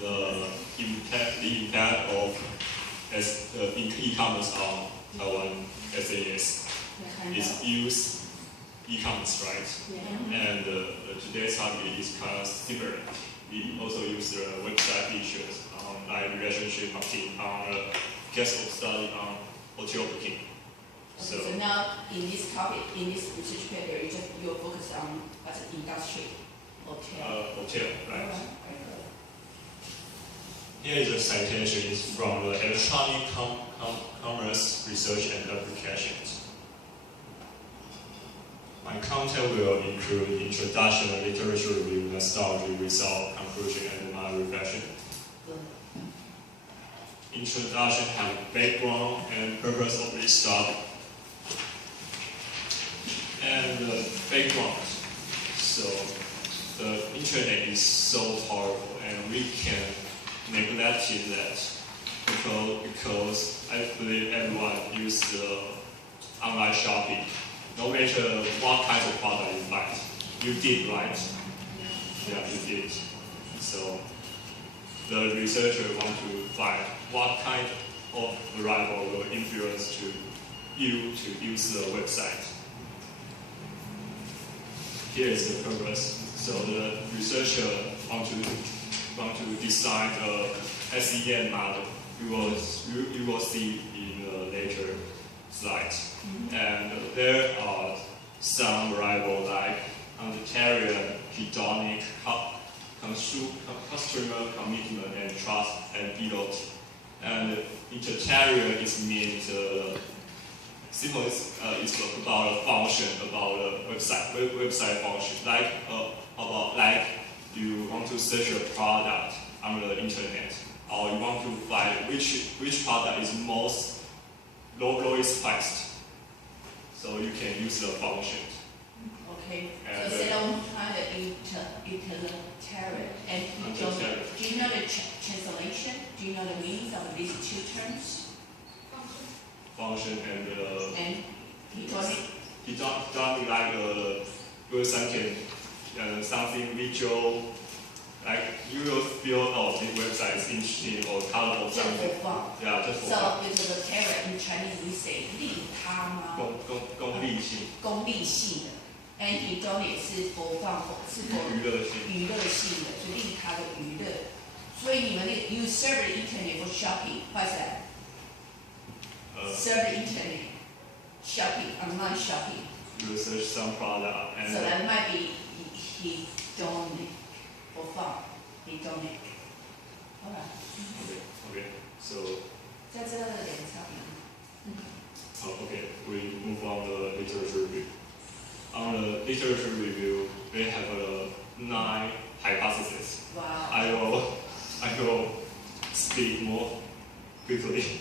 the impact of e-commerce on Taiwan SAS is use e-commerce, right? Yeah. And today's topic is kind of similar. We also use the website features like relationship marketing on case of study on hotel booking. So now in this topic, in this research paper, you're focused on what's industry, hotel. Hotel, right? Right. Here is a citation is from the Electronic Commerce Research and Applications. My content will include introduction, literature review, methodology, result, conclusion, and my reflection. Introduction has background and purpose of this study. And the background. So the internet is so powerful, and we can neglect that because I believe everyone uses online shopping. No matter what kind of product you buy, you did, right? Yeah, you did. So the researcher want to find what kind of variable will influence you to use the website. Here is the purpose. So the researcher want to design a SEM model. You will see in the later slides. And there are some variables like utilitarian, hedonic, customer commitment, and trust and loyalty. And utilitarian means simple is about a function, about a website function, like you want to search a product on the internet, or you want to find which product is most lowest priced. So you can use the function. Okay. And so second kind of utilitarian. And do you know the translation? Do you know the meaning of these two terms? Function and hedonic. Hedonic like something visual, like you will feel the website is interesting or colorful something. Yeah, just for fun. So utilitarian in Chinese we say 利他吗？功利性。功利性的。And hedonic 是播放，是娱乐性的，就利他的娱乐。所以你们you serve the internet for shopping, what's that? Serve the internet, shopping, online shopping. You search some product and so that might be hedonic for fun, hedonic. Alright. Okay. So. 在这个两个差别。Okay, we move on the literature review. On the literature review, we have 9 hypotheses. Wow. I will speak more quickly.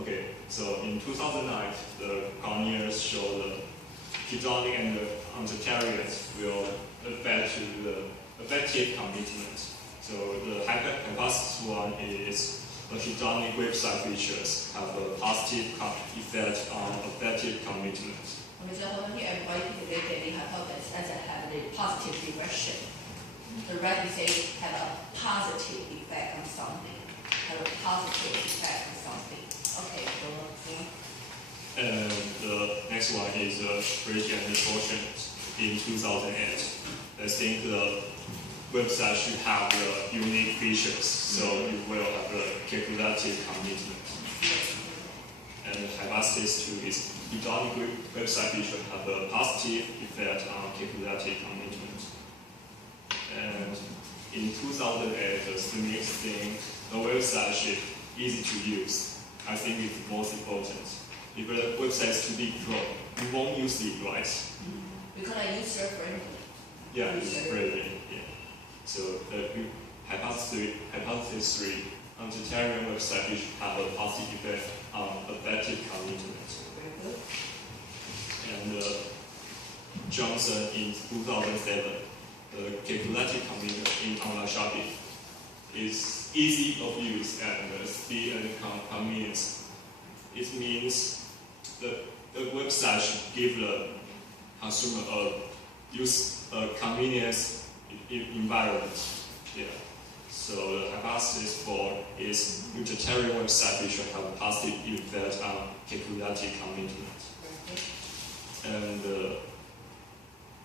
Okay. So in 2009, the pioneers showed the hedonic and the utilitarian will affect the effective commitment. So the hypothesis 1 is the hedonic website features have a positive effect on effective commitment. 我们知道后面everybody the hypothesis as have the positive direction. The right is say have a positive effect on something. Have a positive effect on something. Okay, go on. And the next one is bridge and quotient in 2008. I think the website should have the unique features, so you will have the calculative commitment. And hypothesis 2 is hedonic website feature have a positive effect on calculative commitment. And in 2008, the Smith think the website should be easy to use. I think it's most important. If the website is too big, you won't use it, right? Because I use user friendly. Yeah, it's friendly. Yeah. So the hypothesis 3, utilitarian website which have a positive effect on effective commitment. Very good. And Johnson in 2007, the calculative commitment in online shopping is easy of use and speed and convenience. It means the website should give the consumer a convenience environment. Yeah. So the hypothesis for is utilitarian website which should have a positive effect on calculated commitment. And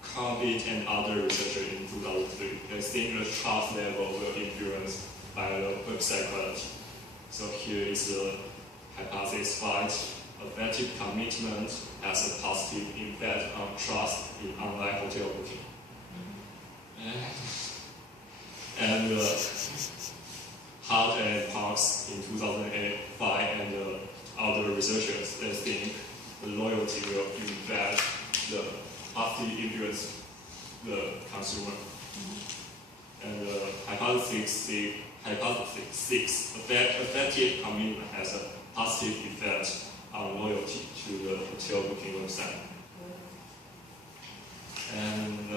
Corbett and other researchers in 2003, they think the trust level will influence by the website quality. So here is the hypothesis 5. Effective commitment has a positive impact on trust in online hotel booking. And Hart and Parks in 2005 and other researchers, they think the loyalty will impact the positive influence the consumer. And hypothesis 6, effective commitment has a positive effect on loyalty to the hotel booking website. And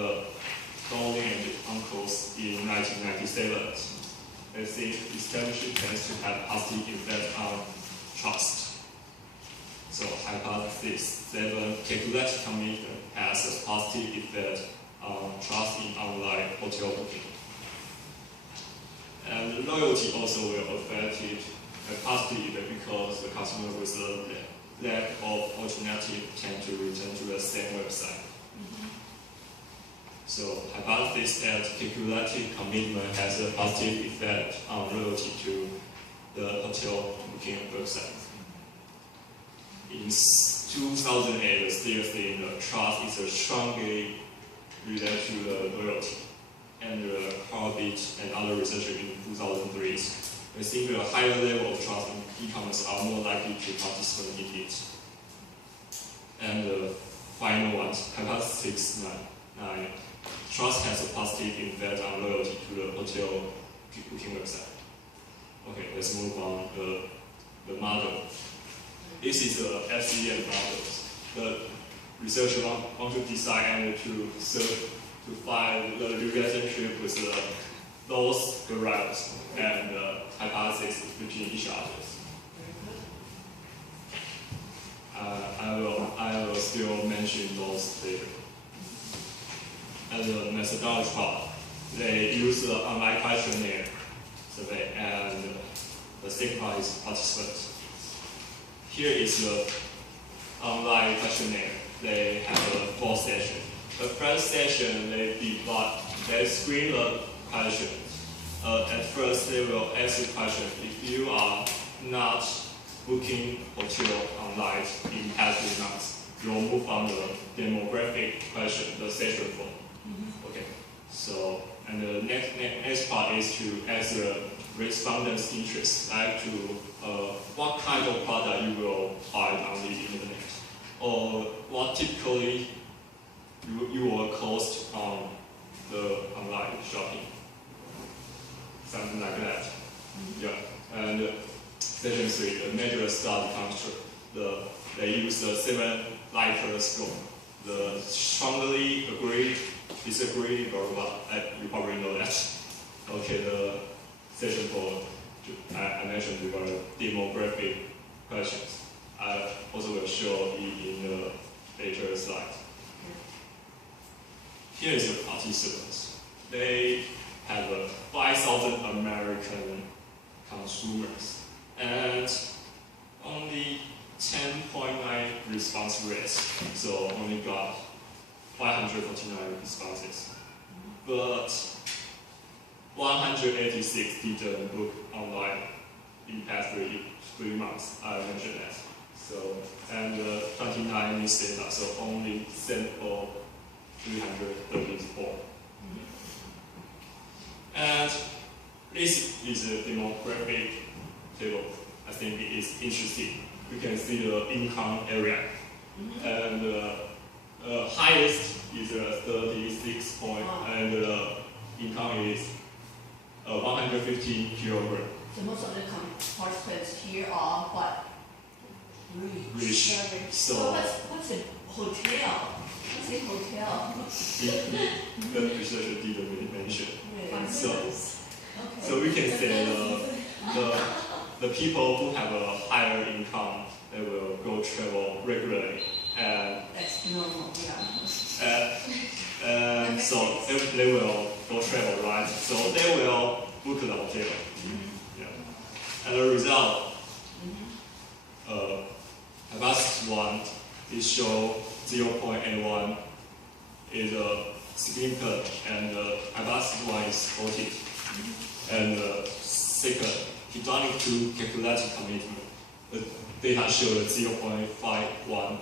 Golding and Uncles in 1997, they think establishment tends to have positive effect on trust. So hypothesis 7, calculated commitment has a positive effect on trust in online hotel booking. And loyalty also will affect it positively because the customer with a lack of alternative tend to return to the same website. So hypothesis that calculated commitment has a positive effect on loyalty to the hotel booking website. In 2008, the study saying the trust is strongly related to the loyalty. And Corbett and other researchers in 2003, they think the higher level of trust in e-commerce are more likely to participate in it. And the final one, hypothesis 9, trust has a positive effect on loyalty to the hotel booking website. Okay, let's move on the model. This is the FCM model. The researcher want to decide and to find the relationship with those variables and hypotheses between each other. I will still mention those later. As a methodology part, they use the online questionnaire survey and the second part is participants. Here is the online questionnaire. They have 4 sessions. The first session, they screen the questions. At first, they will ask the question, if you are not booking hotel online in past 3 months, you'll move on the demographic question, the session 4. Okay. So, and the next part is to ask the respondents' interest, like to what kind of product you will buy on the internet, or what typically you will cost on the online shopping, something like that. Yeah. And session 3, the measure study construct. They use the 7 Likert score. The strongly agree, disagree, or what? You probably know that. Okay, the session 4, I mentioned before, demographic questions. I also will show in the later slide. Here is the participants. They have 5,000 American consumers and only 10.9 response rates, so only got 549 responses. But 186 didn't book online in past 3 months. I mentioned that. So, and 29 missed data, so only sample 334. And this is a demographic table. I think it is interesting. You can see the income area. And highest is 36 point, and the income is 115 kilograms. So most of the participants here are what? Rich. So what's a hotel? What's a hotel? the researcher didn't mention. Really? So we can say the people who have a higher income, they will go travel regularly, and that's normal, yeah. so they will go travel, right? So they will book the hotel. Mm-hmm. Yeah. And the result, Mm-hmm. hypothesis 1 is show 0.81 is significant, and hypothesis 1 is supported. And second, hedonic to calculated commitment, the data show that 0.51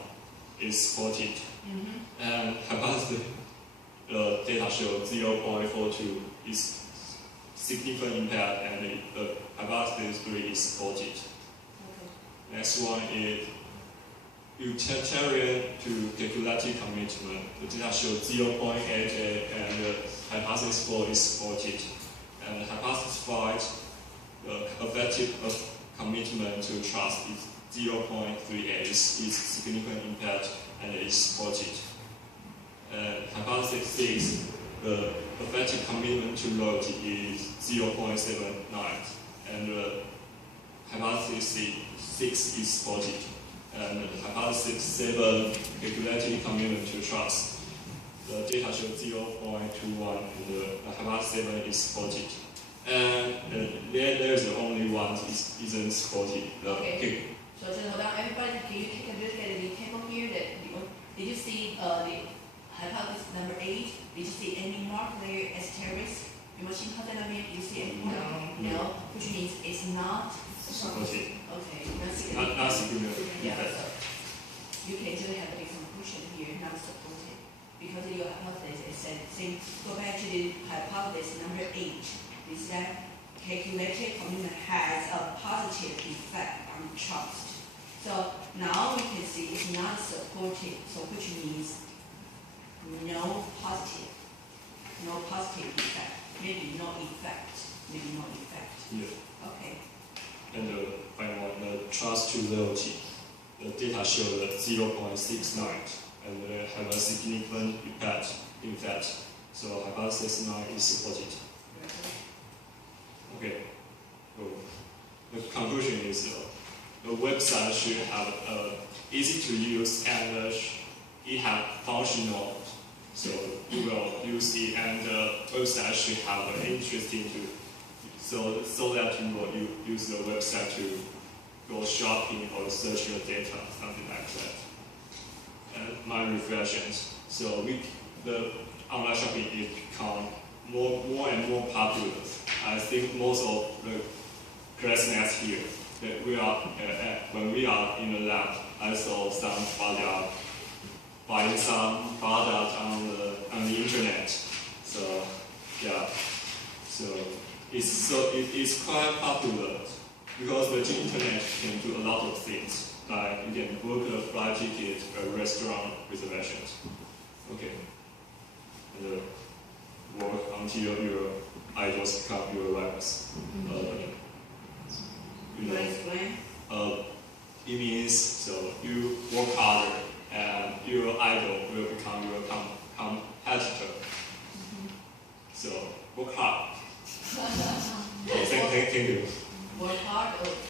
is supported. Mm-hmm. And hypothesis, the data show 0.42 is significant impact, and the hypothesis 3 is supported. Okay. Next one is utilitarian to calculated commitment. The data show 0.88, and hypothesis 4 is supported. And hypothesis 5, the effective commitment to trust is 0.38 is significant impact and is supported. And hypothesis 6, the effective commitment to loyalty is 0.79, and hypothesis 6 is supported. And hypothesis 7, calculated commitment to trust. The data shows 0.21, and the hypothesis 7 is supported. And there's only one isn't supported. Okay. So just hold on, everybody, can you take a look at the table here? Did you see the hypothesis number 8? Did you see any mark there asterisk? 有没有信号在那边? Did you see any mark? No, which means it's not supported. Okay, not significant. Not significant. Yeah, so you can actually have a conclusion here, not supported. Because your hypothesis is said, go back to the hypothesis number 8, is that calculated commitment has a positive effect on trust. So now we can see it's not supported, so which means no positive effect, maybe no effect. Yeah. Okay. And the final one, the trust to loyalty. The data show that 0.69, and they have a significant impact. So hypothesis 9 is supported. Okay. So the conclusion is the website should have easy to use, and it have functional. So you will use it, and the website should have interesting to. So that you will use the website to go shopping or search your data, something like that. And my reflections. So the online shopping is become more and more popular. I think most of the classmates here that when we are in the lab, I saw somebody buying some product on the internet. So yeah, so it's quite popular because the internet can do a lot of things. Like you can book a flight ticket, a restaurant reservations. Okay. And work until your idols become your rivals. It means so you work harder and your idol will become your competitor. So work hard. Thank you. Work